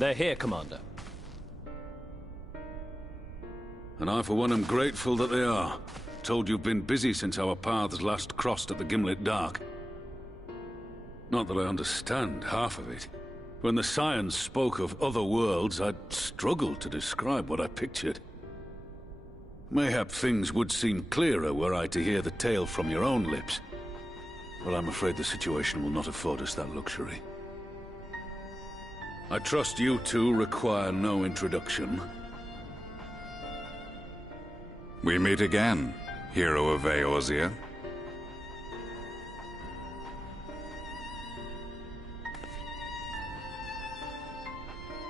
They're here, Commander. And I, for one, am grateful that they are. Told you've been busy since our paths last crossed at the Gimlet Dark. Not that I understand half of it. When the Scions spoke of other worlds, I'd struggled to describe what I pictured. Mayhap things would seem clearer were I to hear the tale from your own lips. But I'm afraid the situation will not afford us that luxury. I trust you two require no introduction. We meet again, hero of Eorzea.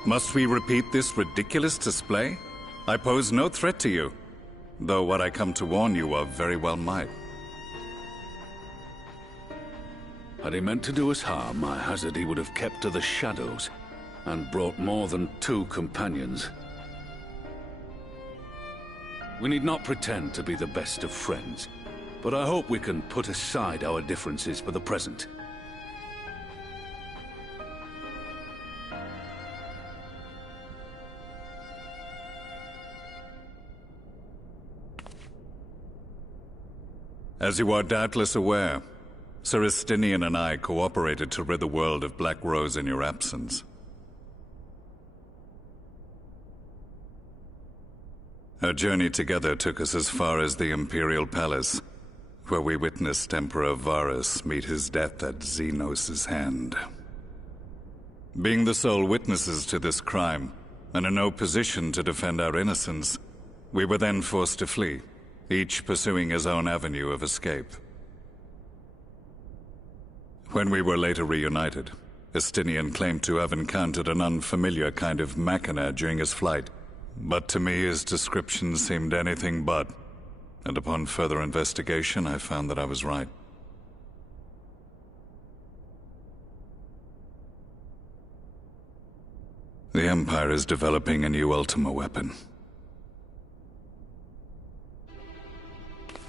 Must we repeat this ridiculous display? I pose no threat to you, though what I come to warn you of very well might. Had he meant to do us harm, I hazard he would have kept to the shadows, and brought more than 2 companions. We need not pretend to be the best of friends, but I hope we can put aside our differences for the present. As you are doubtless aware, Sir Estinian and I cooperated to rid the world of Black Rose in your absence. Our journey together took us as far as the Imperial Palace, where we witnessed Emperor Varus meet his death at Xenos' hand. Being the sole witnesses to this crime, and in no position to defend our innocence, we were then forced to flee, each pursuing his own avenue of escape. When we were later reunited, Estinian claimed to have encountered an unfamiliar kind of machina during his flight, but to me his description seemed anything but, and upon further investigation I found that I was right. The Empire is developing a new Ultima weapon.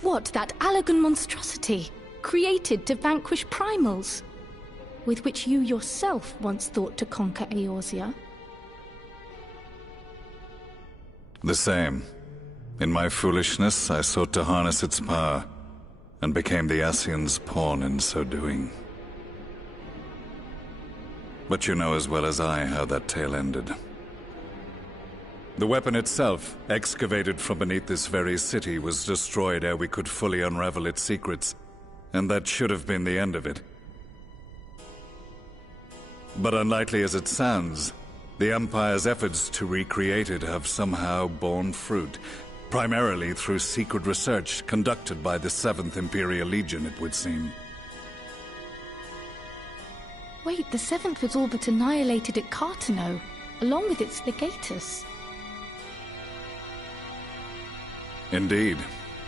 What, that Allagan monstrosity, created to vanquish primals, with which you yourself once thought to conquer Eorzea? The same. In my foolishness, I sought to harness its power, and became the Ascian's pawn in so doing. But you know as well as I how that tale ended. The weapon itself, excavated from beneath this very city, was destroyed ere we could fully unravel its secrets, and that should have been the end of it. But unlikely as it sounds, the Empire's efforts to recreate it have somehow borne fruit, primarily through secret research conducted by the 7th Imperial Legion, it would seem. Wait, the 7th was all but annihilated at Cartano, along with its legatus. Indeed,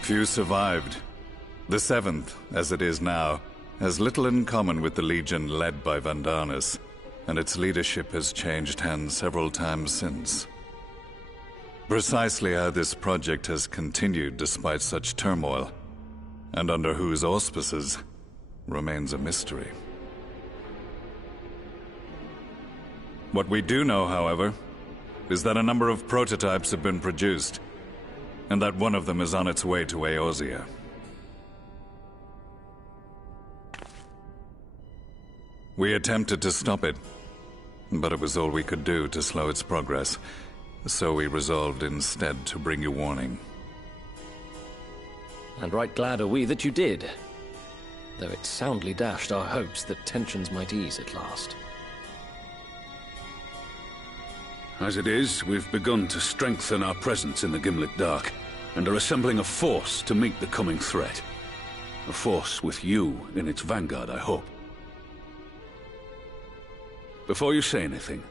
few survived. The 7th, as it is now, has little in common with the Legion led by Vandarnus, and its leadership has changed hands several times since. Precisely how this project has continued despite such turmoil, and under whose auspices, remains a mystery. What we do know, however, is that a number of prototypes have been produced, and that one of them is on its way to Eorzea. We attempted to stop it, but it was all we could do to slow its progress, so we resolved instead to bring you warning. And right glad are we that you did, though it soundly dashed our hopes that tensions might ease at last. As it is, we've begun to strengthen our presence in the Gimlet Dark, and are assembling a force to meet the coming threat. A force with you in its vanguard, I hope. Before you say anything,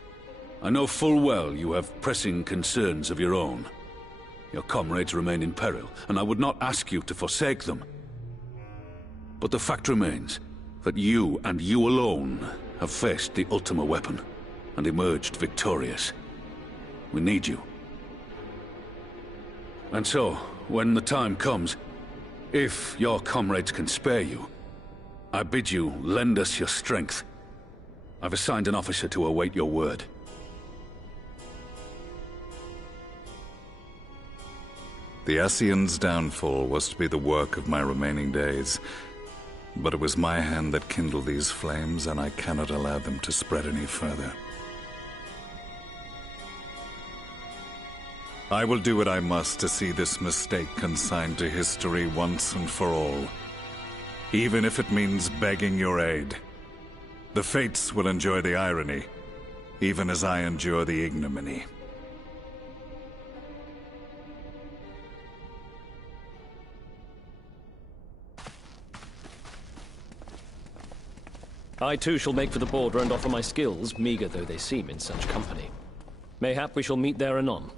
I know full well you have pressing concerns of your own. Your comrades remain in peril, and I would not ask you to forsake them. But the fact remains that you, and you alone, have faced the Ultima weapon, and emerged victorious. We need you. And so, when the time comes, if your comrades can spare you, I bid you lend us your strength. I've assigned an officer to await your word. The Ascian's downfall was to be the work of my remaining days. But it was my hand that kindled these flames, and I cannot allow them to spread any further. I will do what I must to see this mistake consigned to history once and for all, even if it means begging your aid. The Fates will enjoy the irony, even as I endure the ignominy. I too shall make for the border and offer my skills, meager though they seem in such company. Mayhap we shall meet there anon.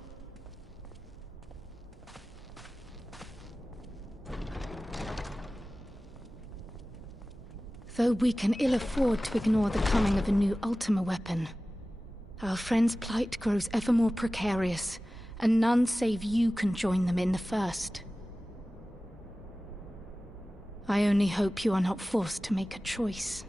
Though we can ill afford to ignore the coming of a new Ultima weapon, our friend's plight grows ever more precarious, and none save you can join them in the first. I only hope you are not forced to make a choice.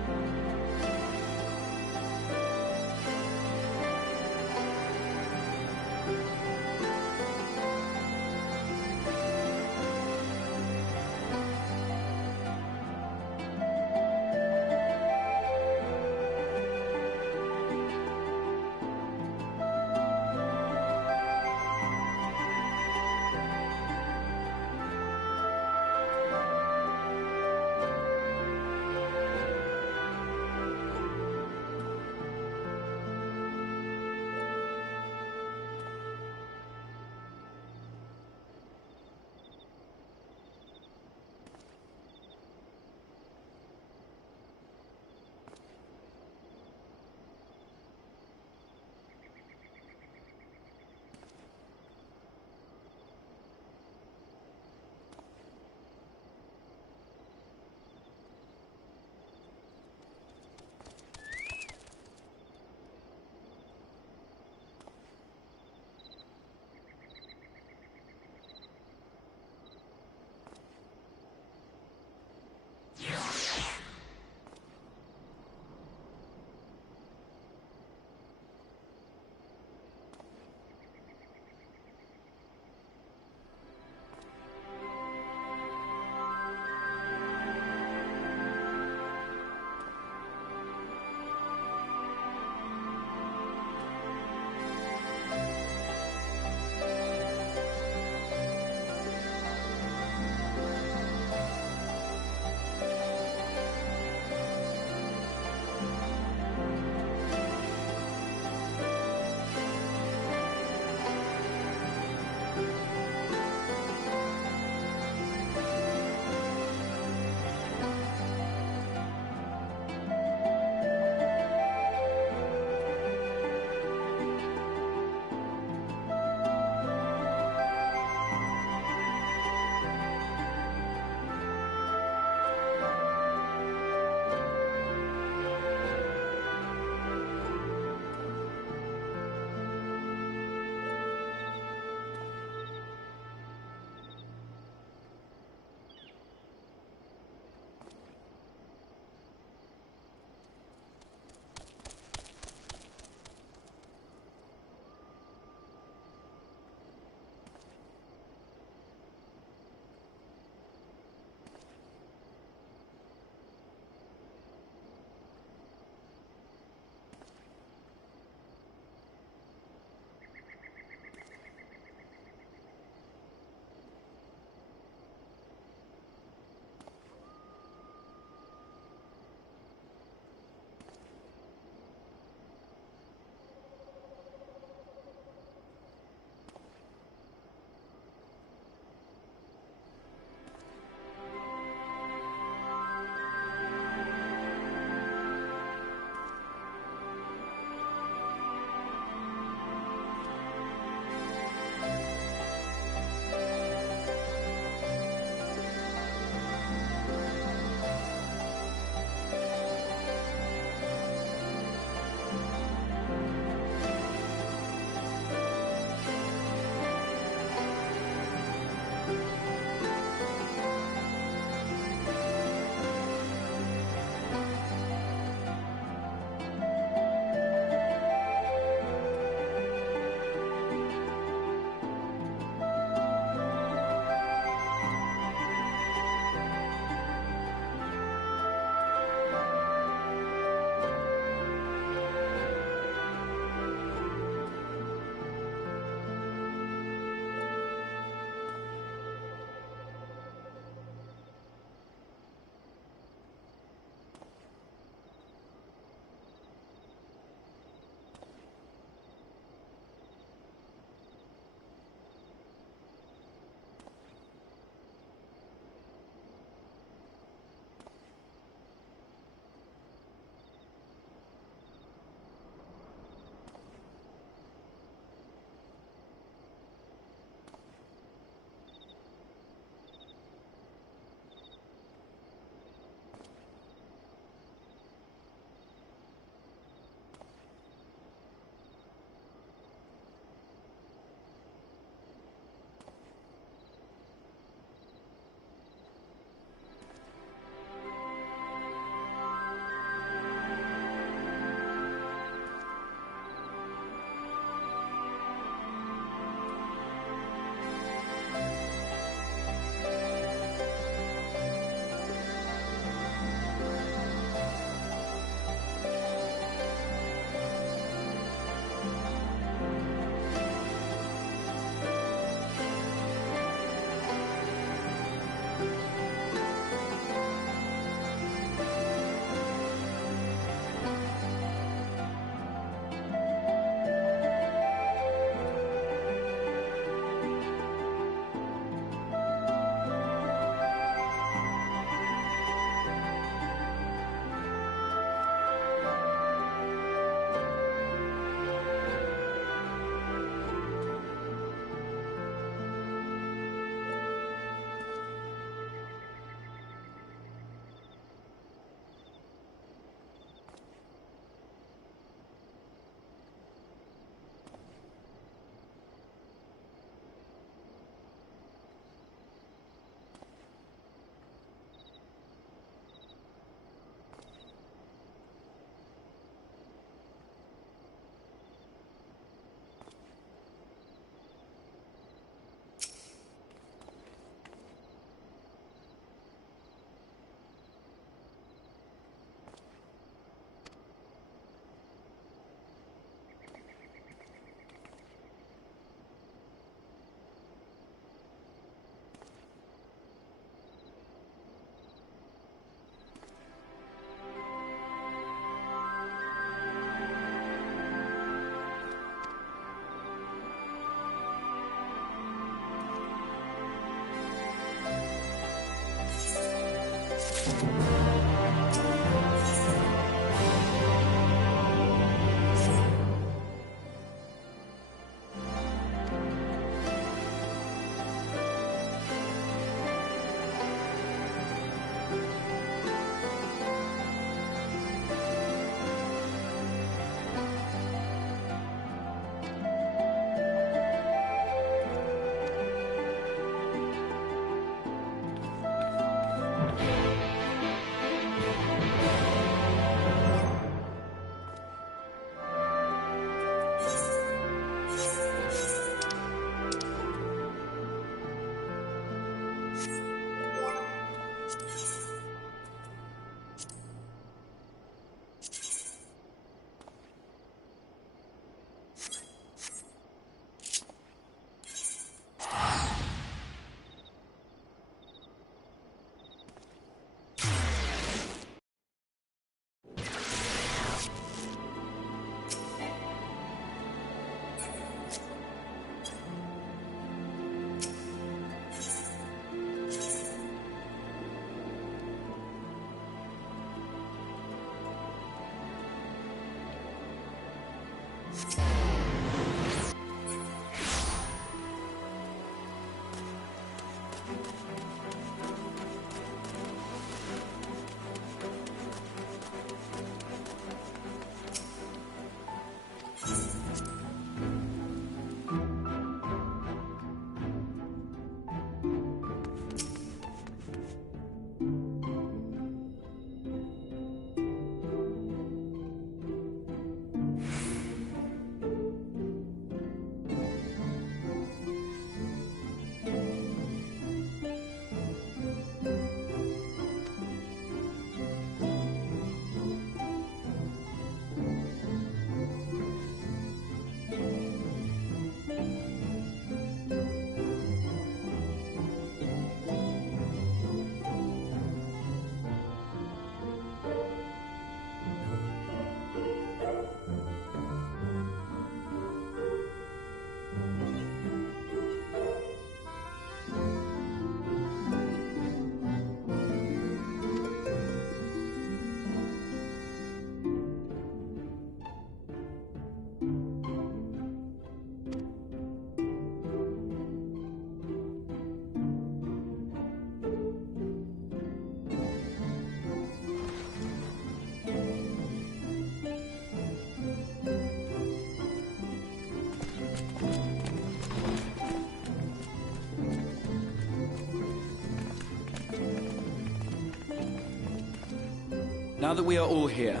Now that we are all here,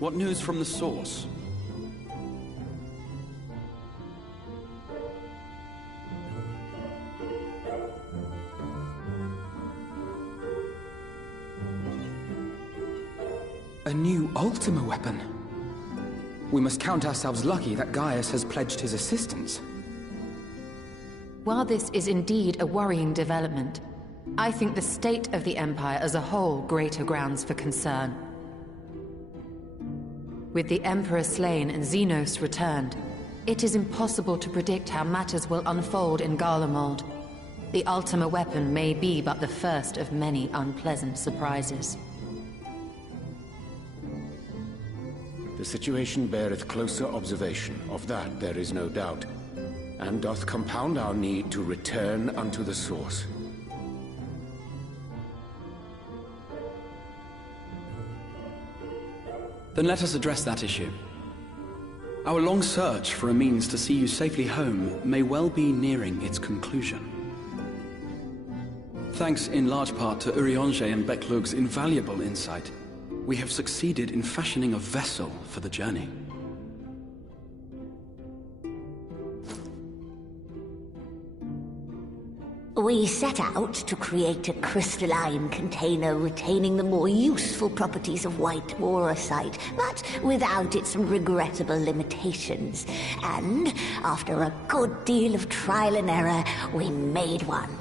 what news from the source? A new Ultima weapon. We must count ourselves lucky that Gaius has pledged his assistance. While this is indeed a worrying development, I think the state of the Empire as a whole greater grounds for concern. With the Emperor slain and Xenos returned, it is impossible to predict how matters will unfold in Garlemald. The Ultima weapon may be but the first of many unpleasant surprises. The situation beareth closer observation, of that there is no doubt, and doth compound our need to return unto the source. Then let us address that issue. Our long search for a means to see you safely home may well be nearing its conclusion. Thanks in large part to Urianger and Becklug's invaluable insight, we have succeeded in fashioning a vessel for the journey. We set out to create a crystalline container retaining the more useful properties of white morosite, but without its regrettable limitations. And after a good deal of trial and error, we made one.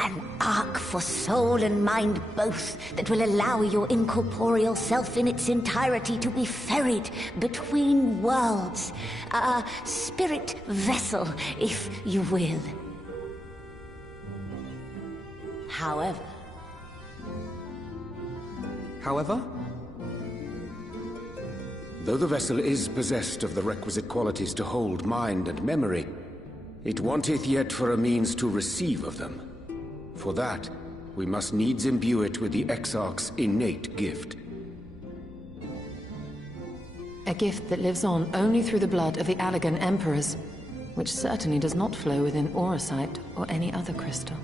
An ark for soul and mind both, that will allow your incorporeal self in its entirety to be ferried between worlds. A spirit vessel, if you will. However... However? Though the vessel is possessed of the requisite qualities to hold mind and memory, it wanteth yet for a means to receive of them. For that, we must needs imbue it with the Exarch's innate gift. A gift that lives on only through the blood of the Allagan Emperors, which certainly does not flow within Auracite or any other crystal.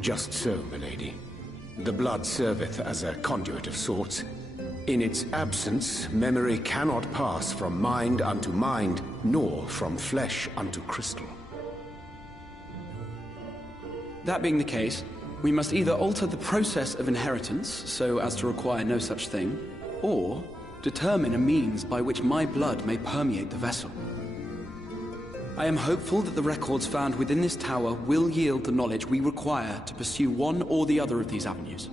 Just so, milady. The blood serveth as a conduit of sorts. In its absence, memory cannot pass from mind unto mind, nor from flesh unto crystal. That being the case, we must either alter the process of inheritance so as to require no such thing, or determine a means by which my blood may permeate the vessel. I am hopeful that the records found within this tower will yield the knowledge we require to pursue one or the other of these avenues.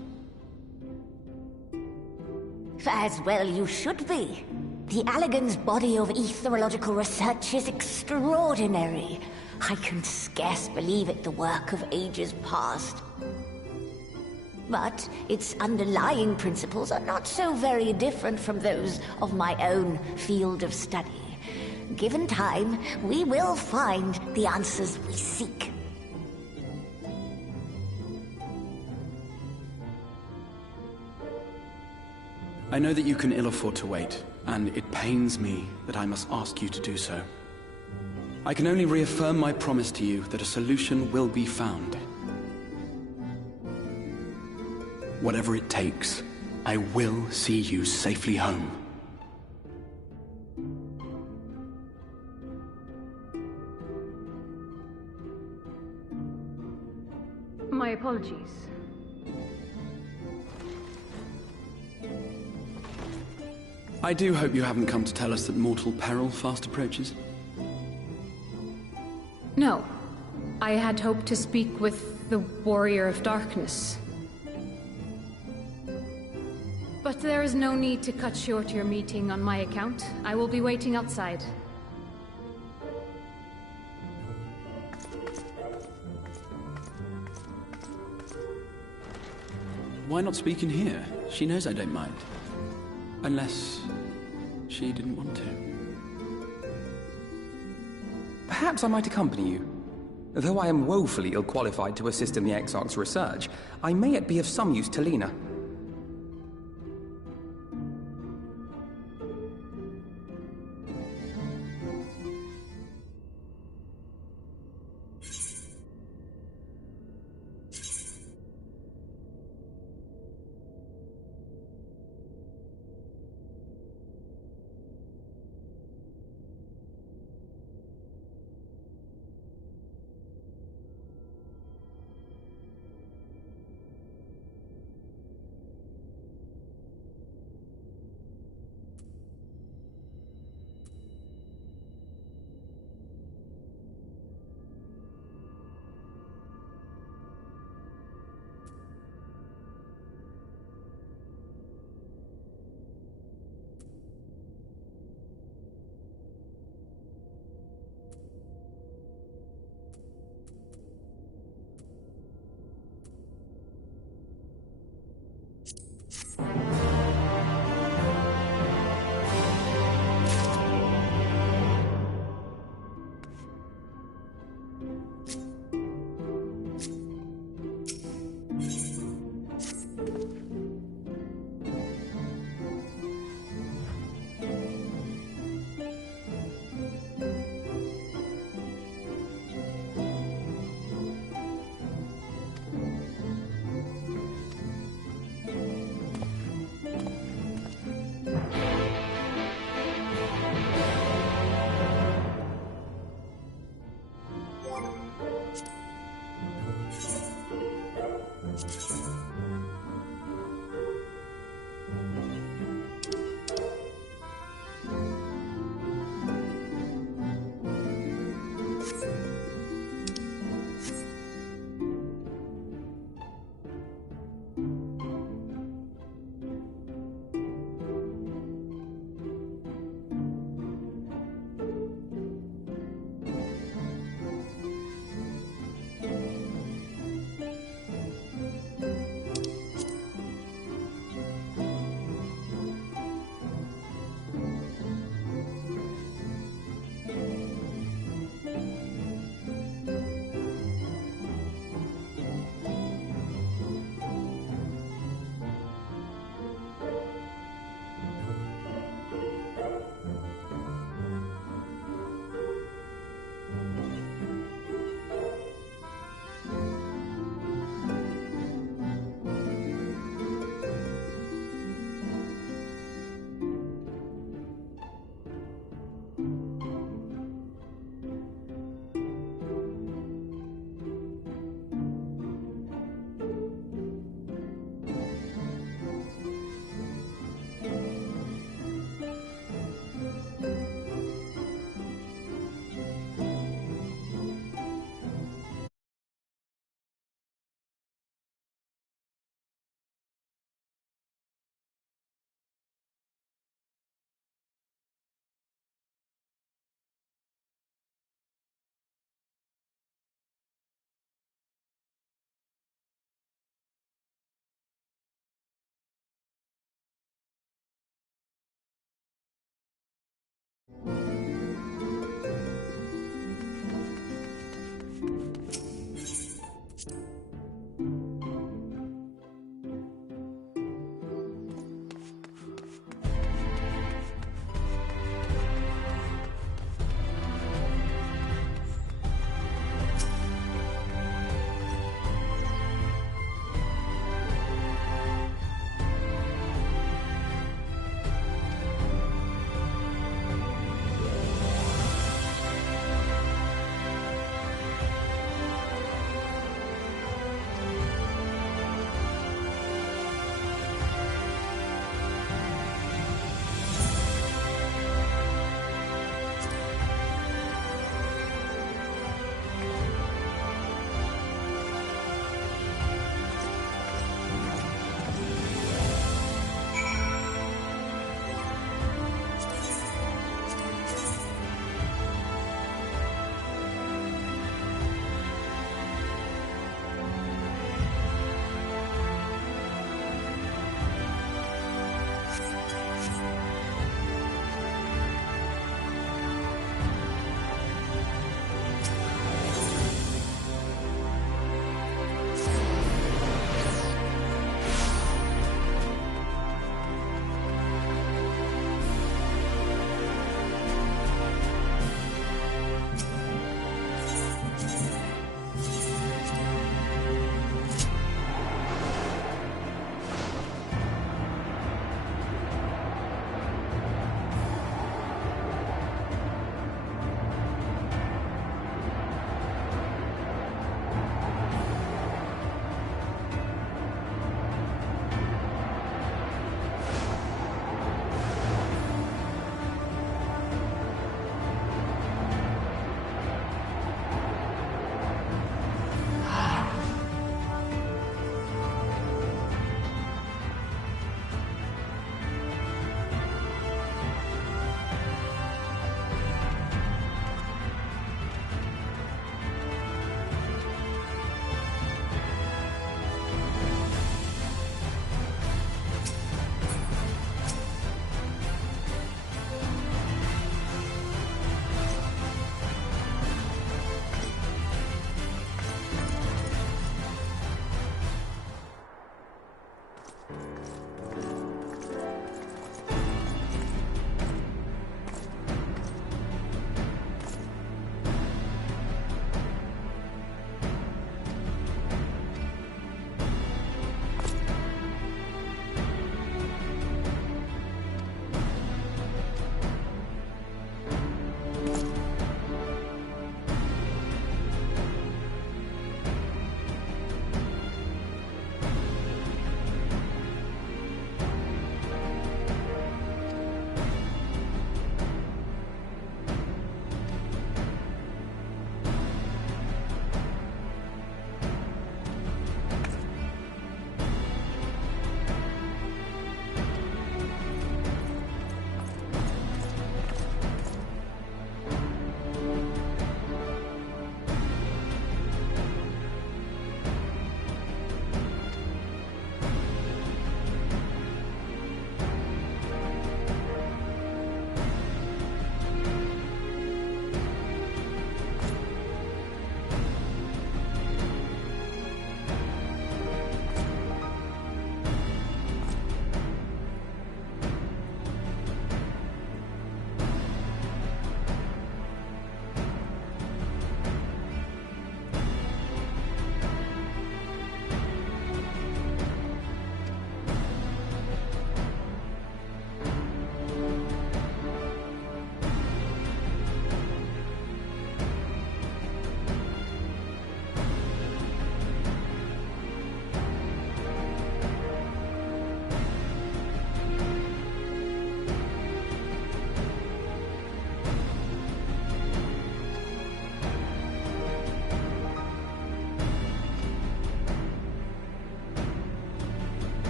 As well you should be. The Allagan's body of etherological research is extraordinary. I can scarce believe it the work of ages past. But its underlying principles are not so very different from those of my own field of study. Given time, we will find the answers we seek. I know that you can ill afford to wait, and it pains me that I must ask you to do so. I can only reaffirm my promise to you that a solution will be found. Whatever it takes, I will see you safely home. My apologies. I do hope you haven't come to tell us that mortal peril fast approaches. No. I had hoped to speak with the Warrior of Darkness. But there is no need to cut short your meeting on my account. I will be waiting outside. Why not speak in here? She knows I don't mind. Unless she didn't want to. Perhaps I might accompany you. Though I am woefully ill-qualified to assist in the Exarch's research, I may yet be of some use to Lena.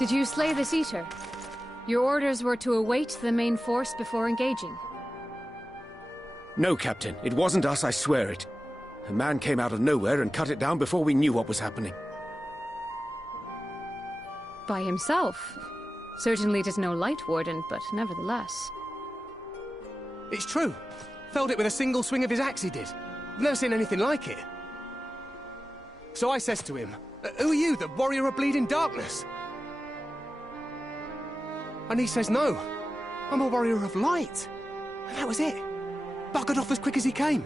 Did you slay this Eater? Your orders were to await the main force before engaging. No, Captain. It wasn't us, I swear it. A man came out of nowhere and cut it down before we knew what was happening. By himself? Certainly it is no Light Warden, but nevertheless. It's true. Felled it with a single swing of his axe, he did. Never seen anything like it. So I says to him, "Who are you, the warrior of bleeding darkness?" And he says, "No, I'm a warrior of light." And that was it. Buggered off as quick as he came.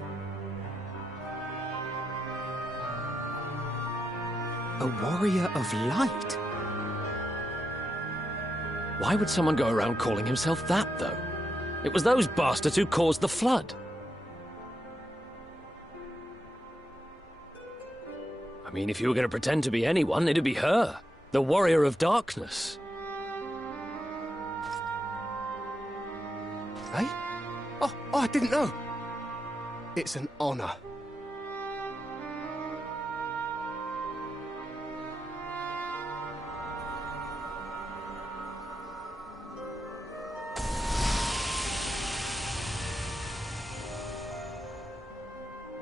A warrior of light? Why would someone go around calling himself that, though? It was those bastards who caused the flood. I mean, if you were going to pretend to be anyone, it'd be her. The Warrior of Darkness. Eh? Oh, I didn't know. It's an honor.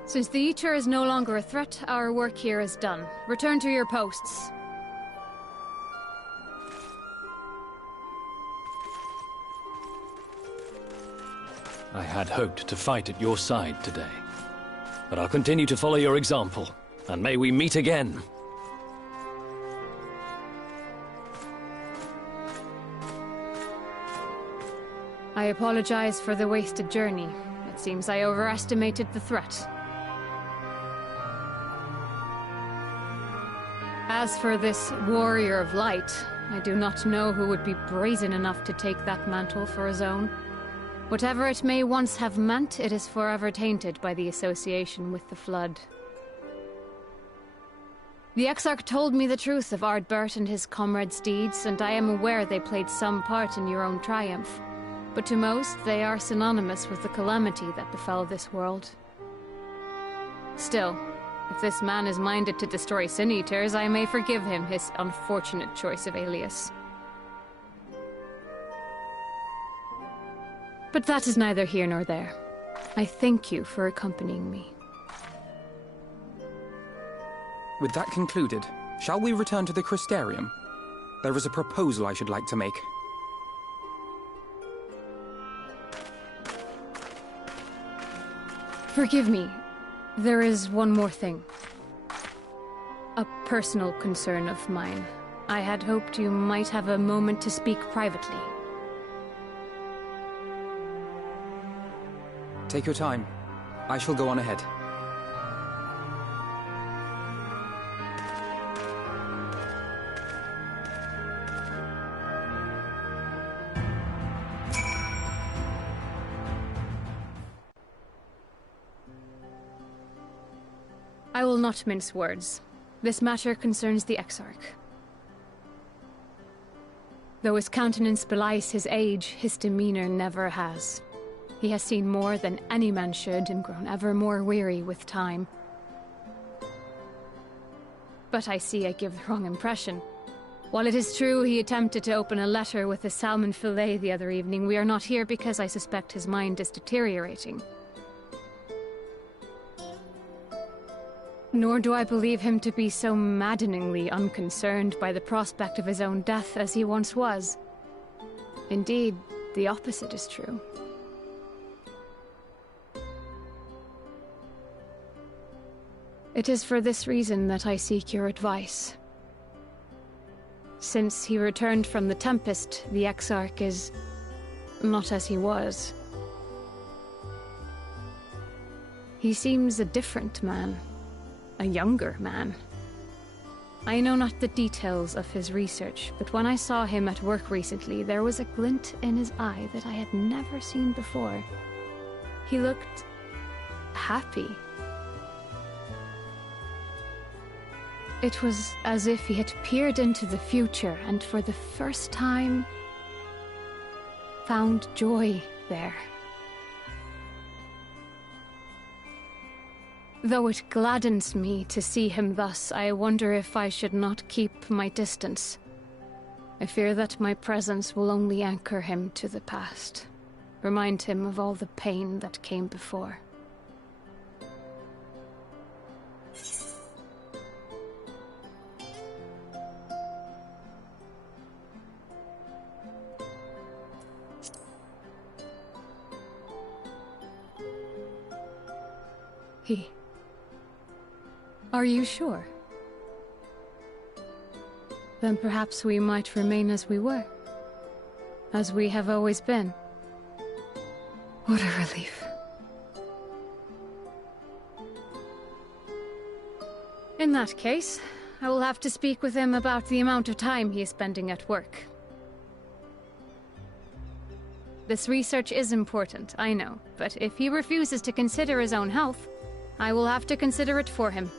Since the Eater is no longer a threat, our work here is done. Return to your posts. I had hoped to fight at your side today. But I'll continue to follow your example, and may we meet again. I apologize for the wasted journey. It seems I overestimated the threat. As for this Warrior of Light, I do not know who would be brazen enough to take that mantle for his own. Whatever it may once have meant, it is forever tainted by the association with the Flood. The Exarch told me the truth of Ardbert and his comrades' deeds, and I am aware they played some part in your own triumph. But to most, they are synonymous with the calamity that befell this world. Still, if this man is minded to destroy Sin Eaters, I may forgive him his unfortunate choice of alias. But that is neither here nor there. I thank you for accompanying me. With that concluded, shall we return to the Crystarium? There is a proposal I should like to make. Forgive me. There is one more thing. A personal concern of mine. I had hoped you might have a moment to speak privately. Take your time. I shall go on ahead. I will not mince words. This matter concerns the Exarch. Though his countenance belies his age, his demeanor never has. He has seen more than any man should and grown ever more weary with time. But I see I give the wrong impression. While it is true he attempted to open a letter with a salmon fillet the other evening, we are not here because I suspect his mind is deteriorating. Nor do I believe him to be so maddeningly unconcerned by the prospect of his own death as he once was. Indeed, the opposite is true. It is for this reason that I seek your advice. Since he returned from the Tempest, the Exarch is not as he was. He seems a different man. A younger man. I know not the details of his research, but when I saw him at work recently, there was a glint in his eye that I had never seen before. He looked happy. It was as if he had peered into the future and for the first time found joy there. Though it gladdens me to see him thus, I wonder if I should not keep my distance. I fear that my presence will only anchor him to the past. Remind him of all the pain that came before. Are you sure? Then perhaps we might remain as we were. As we have always been. What a relief. In that case, I will have to speak with him about the amount of time he is spending at work. This research is important, I know, but if he refuses to consider his own health, I will have to consider it for him.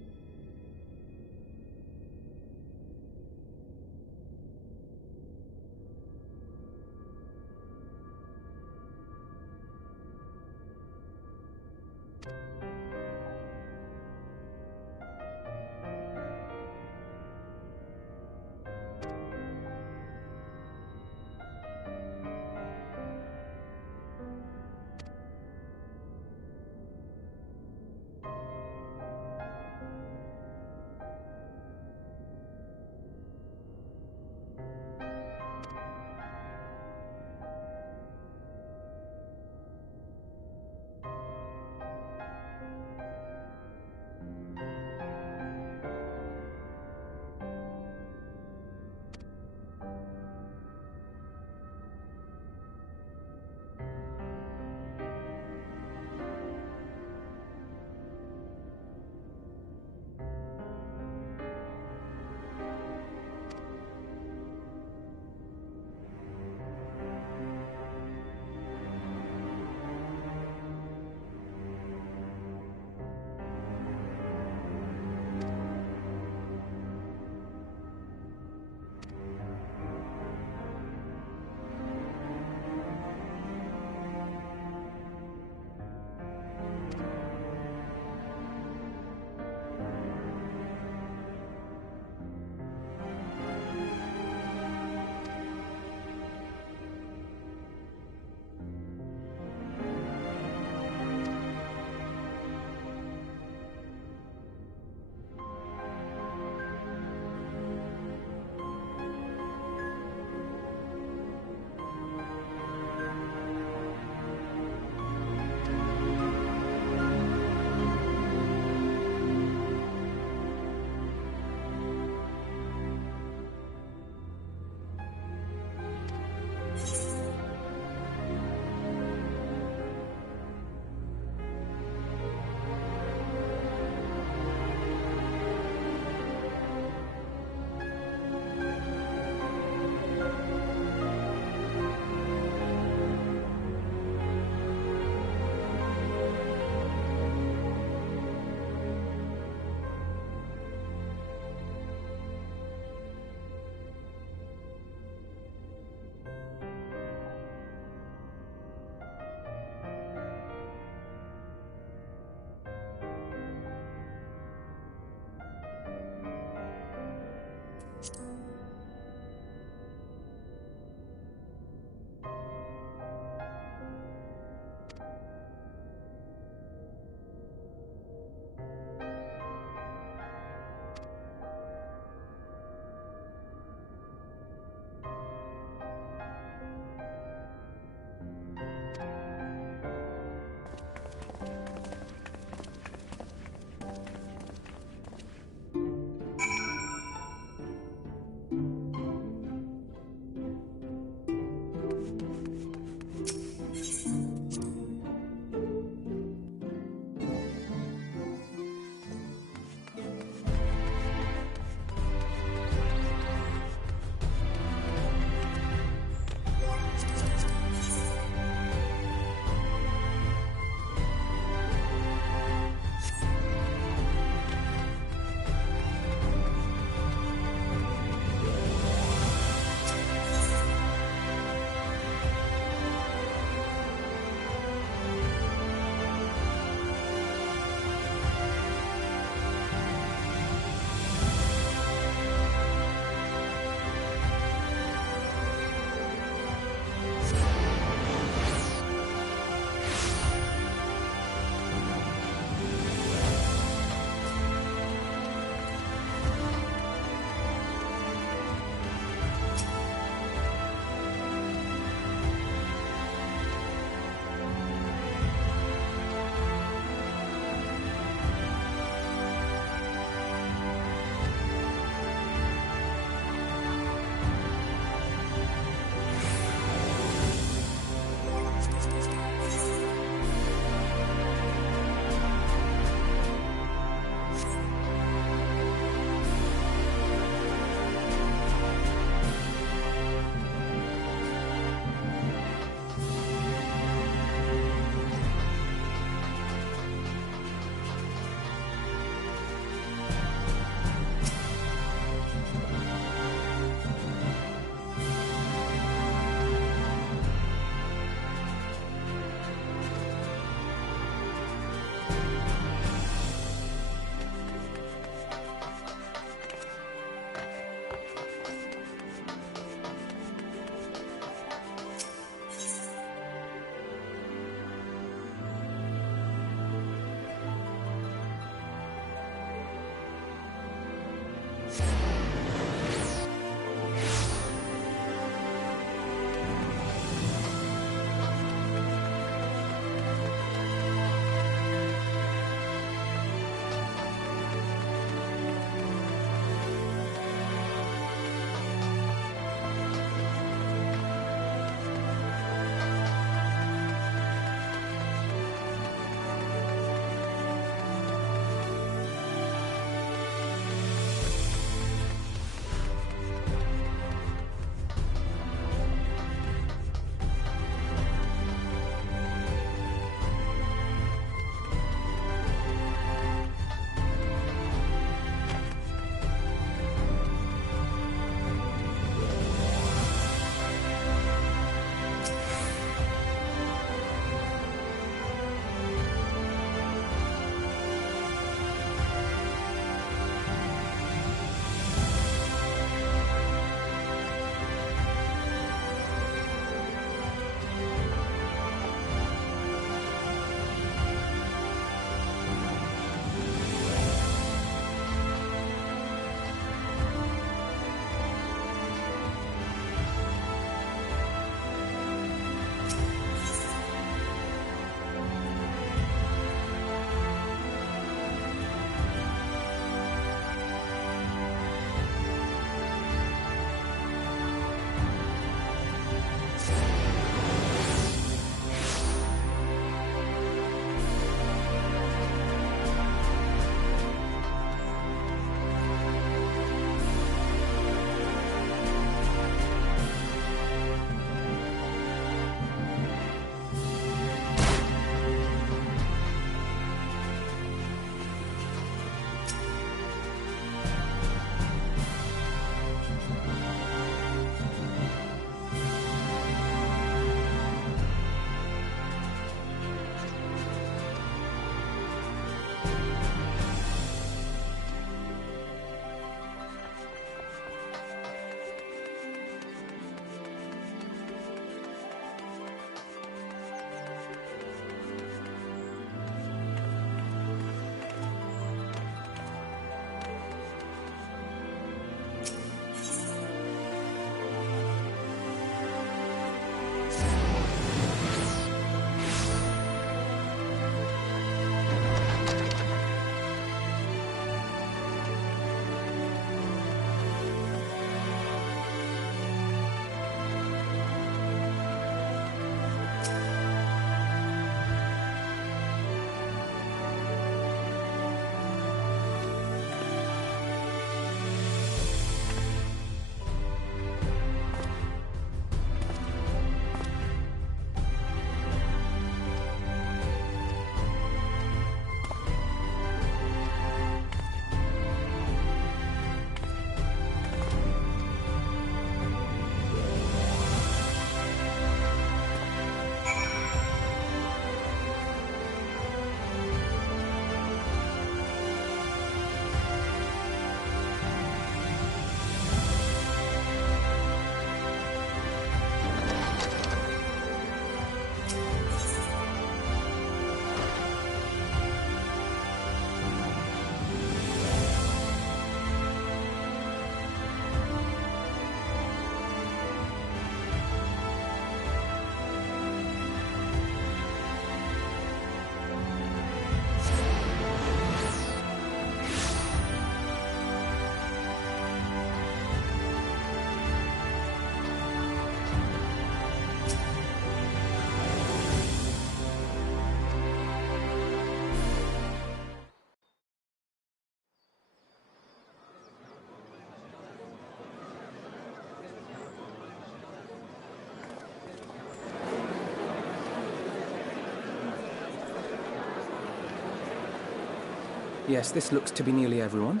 Yes, this looks to be nearly everyone.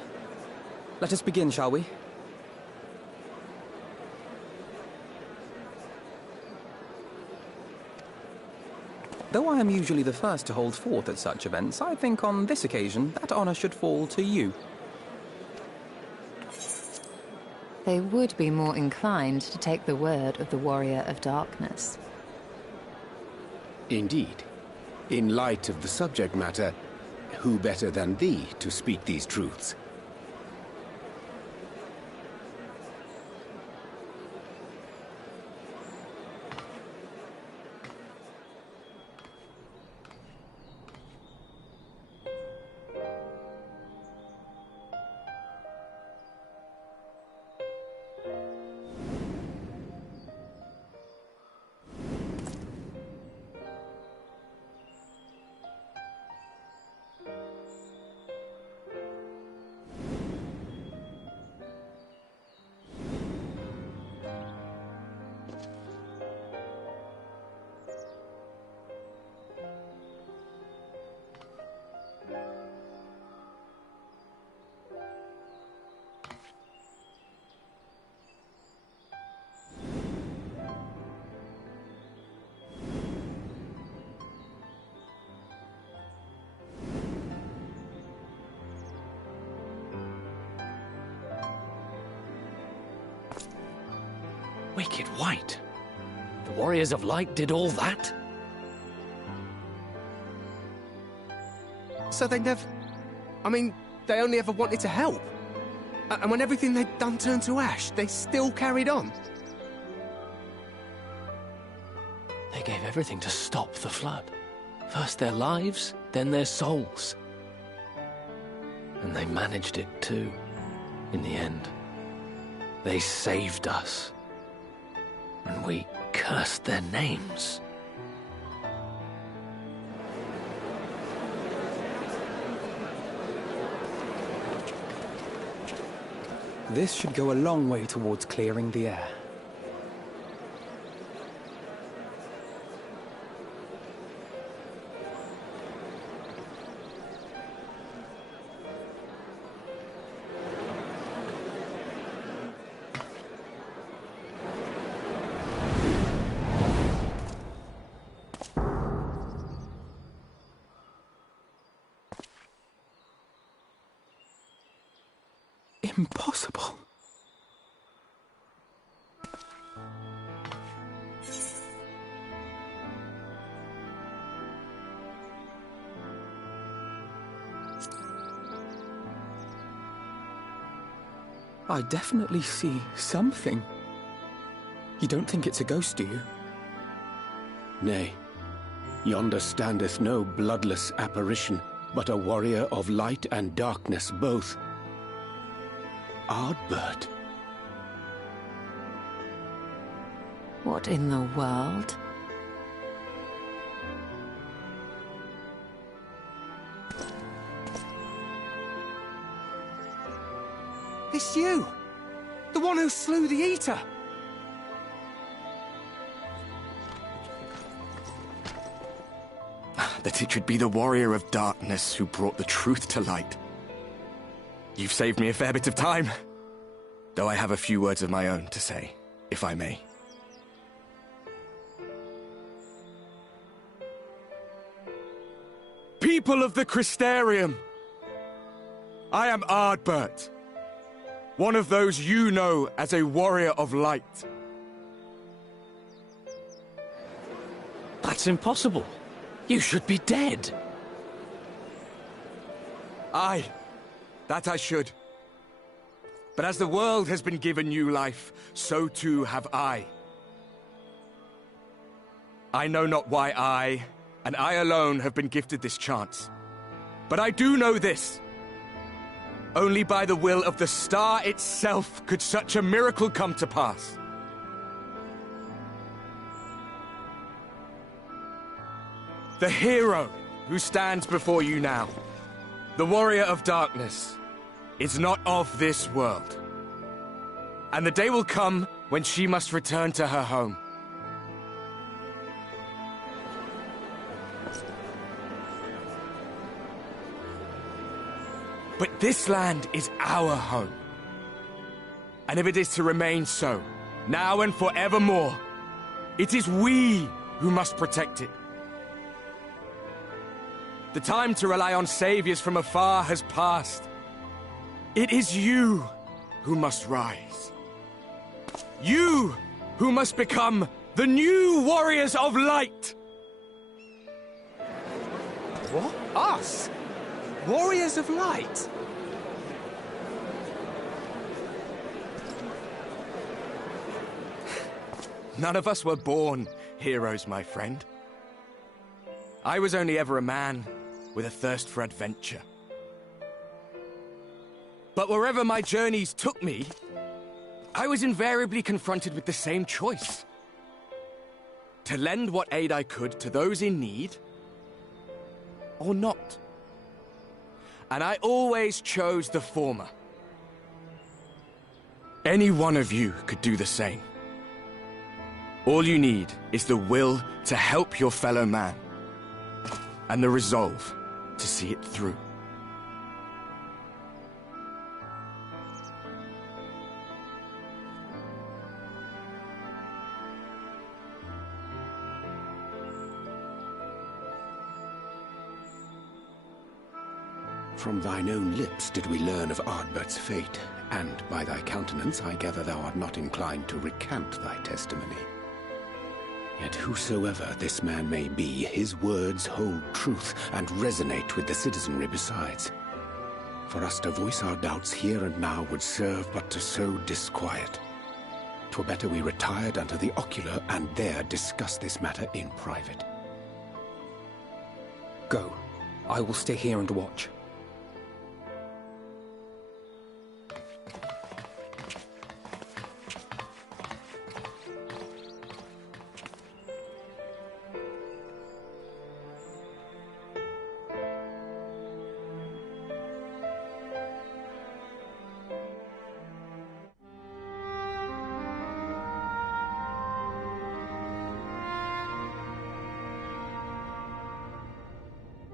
Let us begin, shall we? Though I am usually the first to hold forth at such events, I think on this occasion that honor should fall to you. They would be more inclined to take the word of the Warrior of Darkness. Indeed. In light of the subject matter, who better than thee to speak these truths? Wicked White? The Warriors of Light did all that? So they never... I mean, they only ever wanted to help. And when everything they'd done turned to ash, they still carried on. They gave everything to stop the flood. First their lives, then their souls. And they managed it too, in the end. They saved us. And we cursed their names. This should go a long way towards clearing the air. Impossible. I definitely see something. You don't think it's a ghost, do you? Nay. Yonder standeth no bloodless apparition, but a warrior of light and darkness both. Ardbert. What in the world? It's you! The one who slew the Eater! That it should be the Warrior of Darkness who brought the truth to light. You've saved me a fair bit of time. Though I have a few words of my own to say, if I may. People of the Crystarium! I am Ardbert. One of those you know as a Warrior of Light. That's impossible. You should be dead. Aye, that I should. But as the world has been given new life, so too have I. I know not why I, and I alone, have been gifted this chance. But I do know this. Only by the will of the star itself could such a miracle come to pass. The hero who stands before you now, the Warrior of Darkness, is not of this world. And the day will come when she must return to her home. But this land is our home. And if it is to remain so, now and forevermore, it is we who must protect it. The time to rely on saviors from afar has passed. It is you who must rise. You who must become the new warriors of light! What? Us? Warriors of light? None of us were born heroes, my friend. I was only ever a man with a thirst for adventure. But wherever my journeys took me, I was invariably confronted with the same choice. To lend what aid I could to those in need, or not. And I always chose the former. Any one of you could do the same. All you need is the will to help your fellow man, and the resolve to see it through. From thine own lips did we learn of Ardbert's fate, and by thy countenance I gather thou art not inclined to recant thy testimony. Yet whosoever this man may be, his words hold truth and resonate with the citizenry besides. For us to voice our doubts here and now would serve but to sow disquiet. 'Twere better we retired unto the ocular and there discuss this matter in private. Go. I will stay here and watch.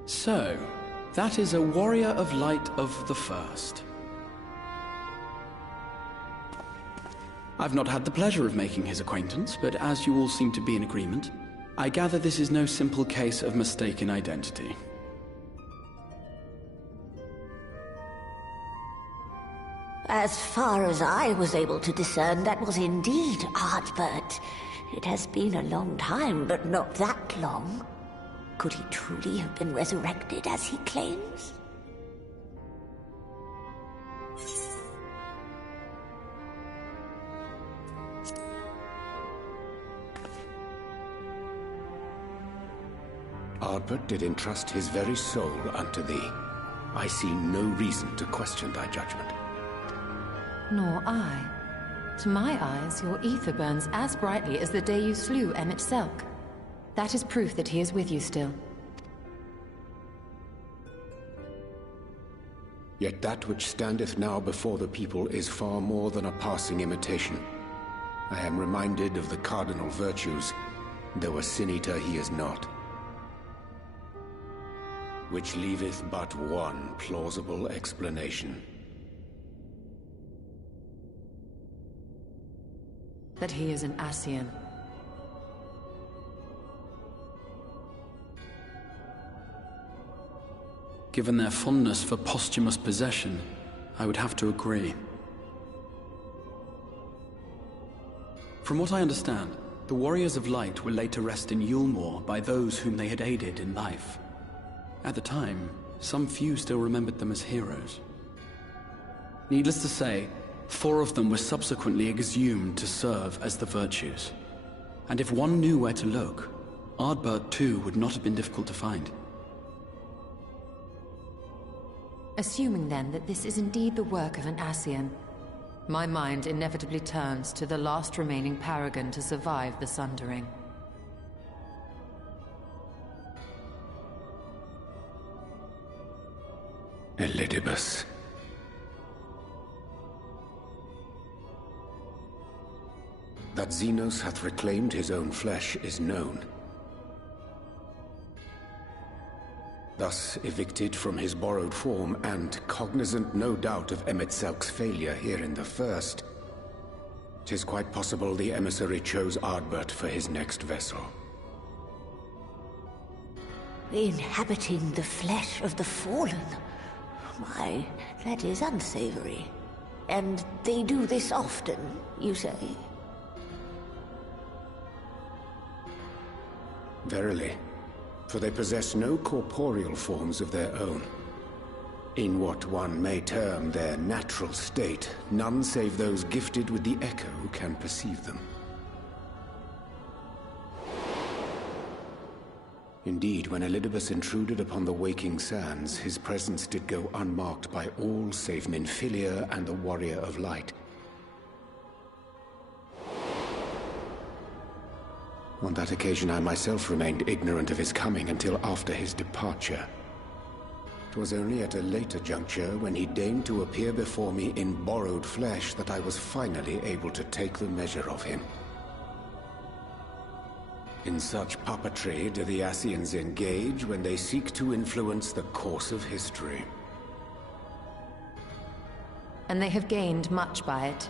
So, that is a warrior of light of the first. I've not had the pleasure of making his acquaintance, but as you all seem to be in agreement, I gather this is no simple case of mistaken identity. As far as I was able to discern, that was indeed Ardbert. It has been a long time, but not that long. Could he truly have been resurrected as he claims? Ardbert did entrust his very soul unto thee. I see no reason to question thy judgment. Nor I. To my eyes, your ether burns as brightly as the day you slew Emmett Selk. That is proof that he is with you still. Yet that which standeth now before the people is far more than a passing imitation. I am reminded of the cardinal virtues, though a sin-eater he is not. Which leaveth but one plausible explanation. That he is an Ascian. Given their fondness for posthumous possession, I would have to agree. From what I understand, the Warriors of Light were laid to rest in Yulmore by those whom they had aided in life. At the time, some few still remembered them as heroes. Needless to say, 4 of them were subsequently exhumed to serve as the virtues. And if one knew where to look, Ardbert too would not have been difficult to find. Assuming then that this is indeed the work of an Ascian, my mind inevitably turns to the last remaining paragon to survive the Sundering. Elidibus. That Xenos hath reclaimed his own flesh is known. thus evicted from his borrowed form, and cognizant no doubt of Emet-Selk's failure here in the First, 'tis quite possible the emissary chose Ardbert for his next vessel. Inhabiting the flesh of the fallen? Why, that is unsavory. And they do this often, you say? Verily, for they possess no corporeal forms of their own. In what one may term their natural state, none save those gifted with the echo can perceive them. Indeed, when Elidibus intruded upon the waking sands, his presence did go unmarked by all save Minfilia and the Warrior of Light. On that occasion, I myself remained ignorant of his coming until after his departure. It was only at a later juncture, when he deigned to appear before me in borrowed flesh, that I was finally able to take the measure of him. In such puppetry do the Ascians engage when they seek to influence the course of history. And they have gained much by it.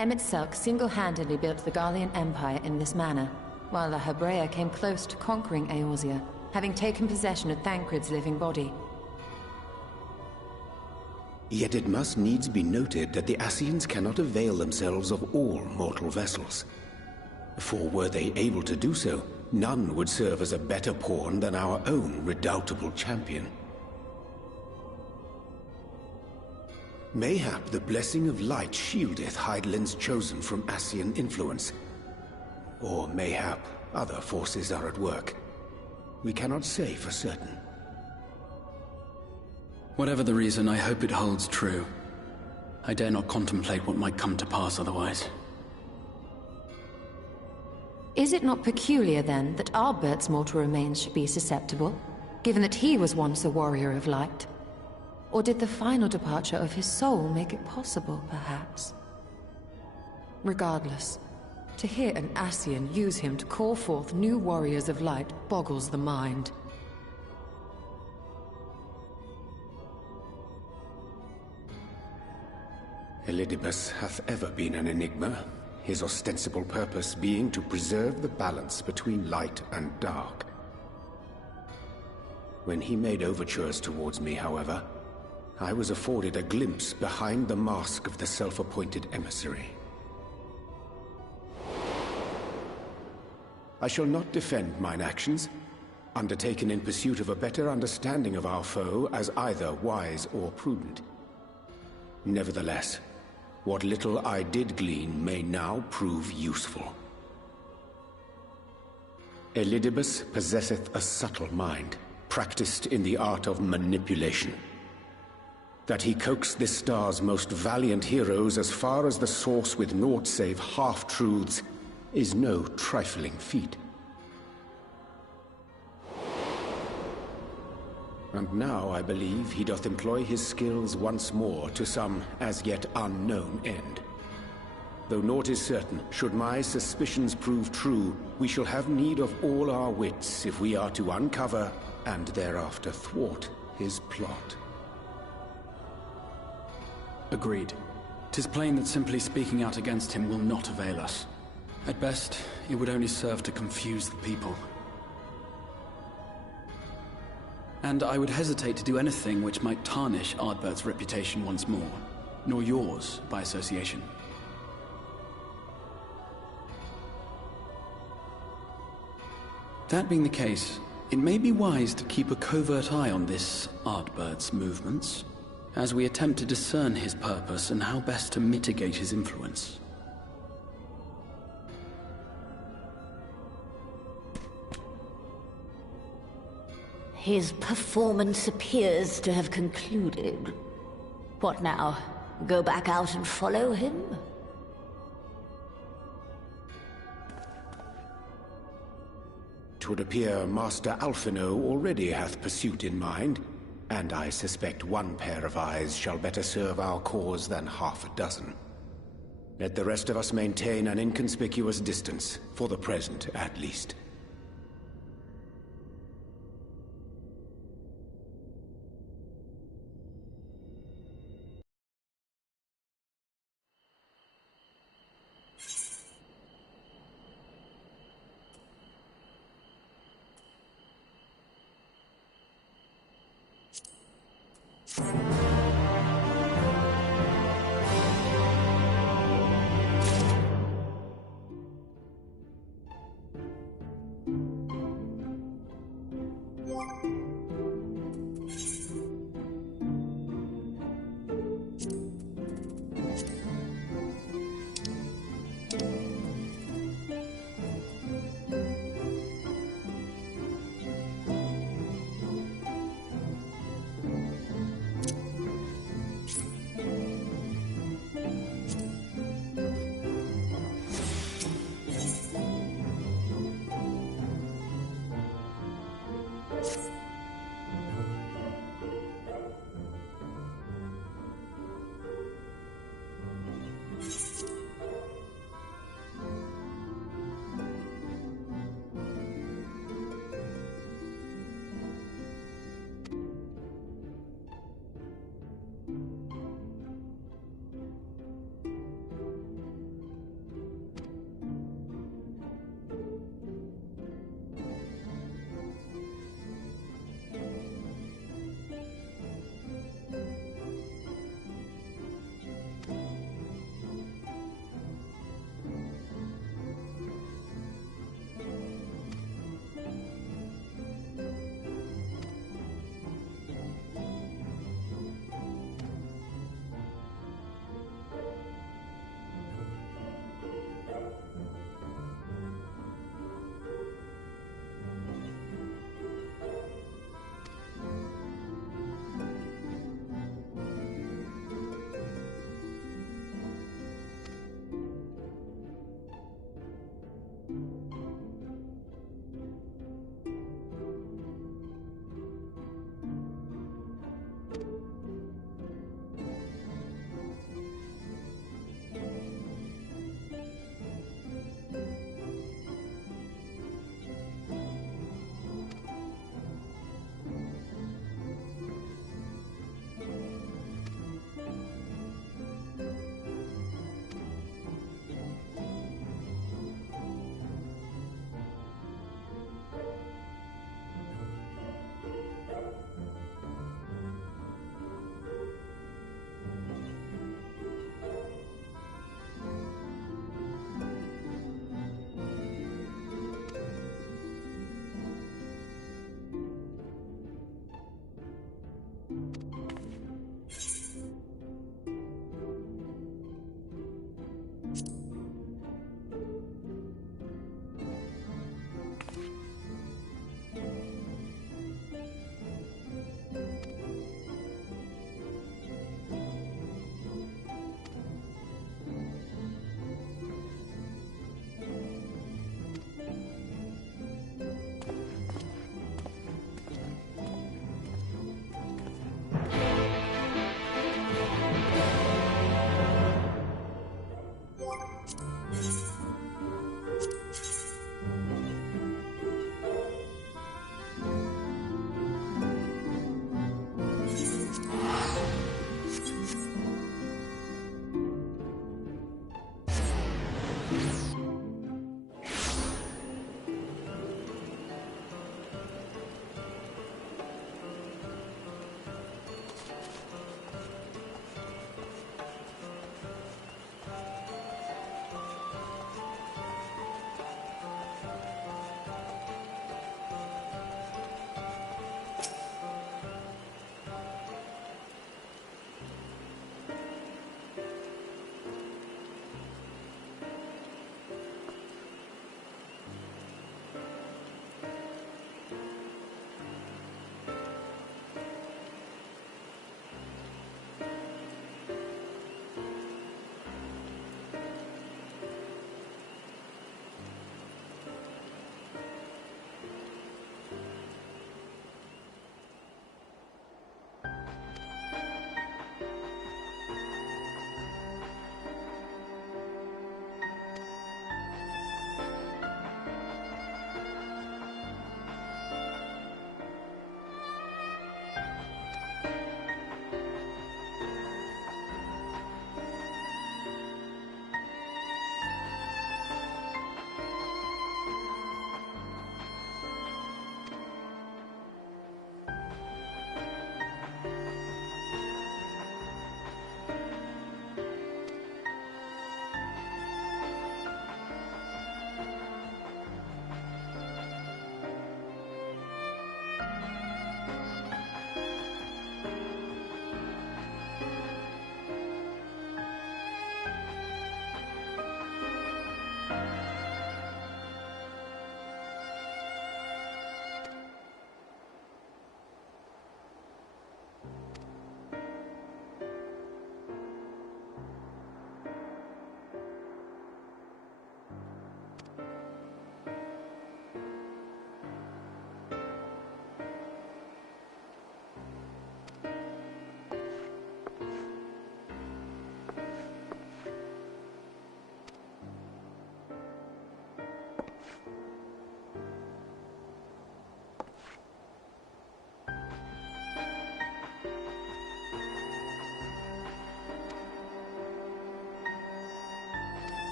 Emet-Selk single-handedly built the Garlean Empire in this manner, while the Hebrea came close to conquering Eorzea, having taken possession of Thancred's living body. Yet it must needs be noted that the Ascians cannot avail themselves of all mortal vessels. For were they able to do so, none would serve as a better pawn than our own redoubtable champion. Mayhap the blessing of light shieldeth Hydaelyn's chosen from Ascian influence. Or mayhap other forces are at work. We cannot say for certain. Whatever the reason, I hope it holds true. I dare not contemplate what might come to pass otherwise. Is it not peculiar, then, that Ardbert's mortal remains should be susceptible, given that he was once a warrior of light? Or did the final departure of his soul make it possible, perhaps? Regardless, to hear an Ascian use him to call forth new warriors of light boggles the mind. Elidibus hath ever been an enigma, his ostensible purpose being to preserve the balance between light and dark. When he made overtures towards me, however, I was afforded a glimpse behind the mask of the self-appointed emissary. I shall not defend mine actions, undertaken in pursuit of a better understanding of our foe, as either wise or prudent. Nevertheless, what little I did glean may now prove useful. Elidibus possesseth a subtle mind, practiced in the art of manipulation. That he coaxed this star's most valiant heroes as far as the source with naught save half-truths is no trifling feat. And now I believe he doth employ his skills once more to some as yet unknown end. Though naught is certain, should my suspicions prove true, we shall have need of all our wits if we are to uncover and thereafter thwart his plot. Agreed. 'Tis plain that simply speaking out against him will not avail us. At best, it would only serve to confuse the people. And I would hesitate to do anything which might tarnish Ardbert's reputation once more, nor yours by association. That being the case, it may be wise to keep a covert eye on this Ardbert's movements, as we attempt to discern his purpose and how best to mitigate his influence. His performance appears to have concluded. What now? Go back out and follow him? Twould appear Master Alphino already hath pursuit in mind, and I suspect one pair of eyes shall better serve our cause than half a dozen. Let the rest of us maintain an inconspicuous distance, for the present at least.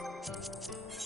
you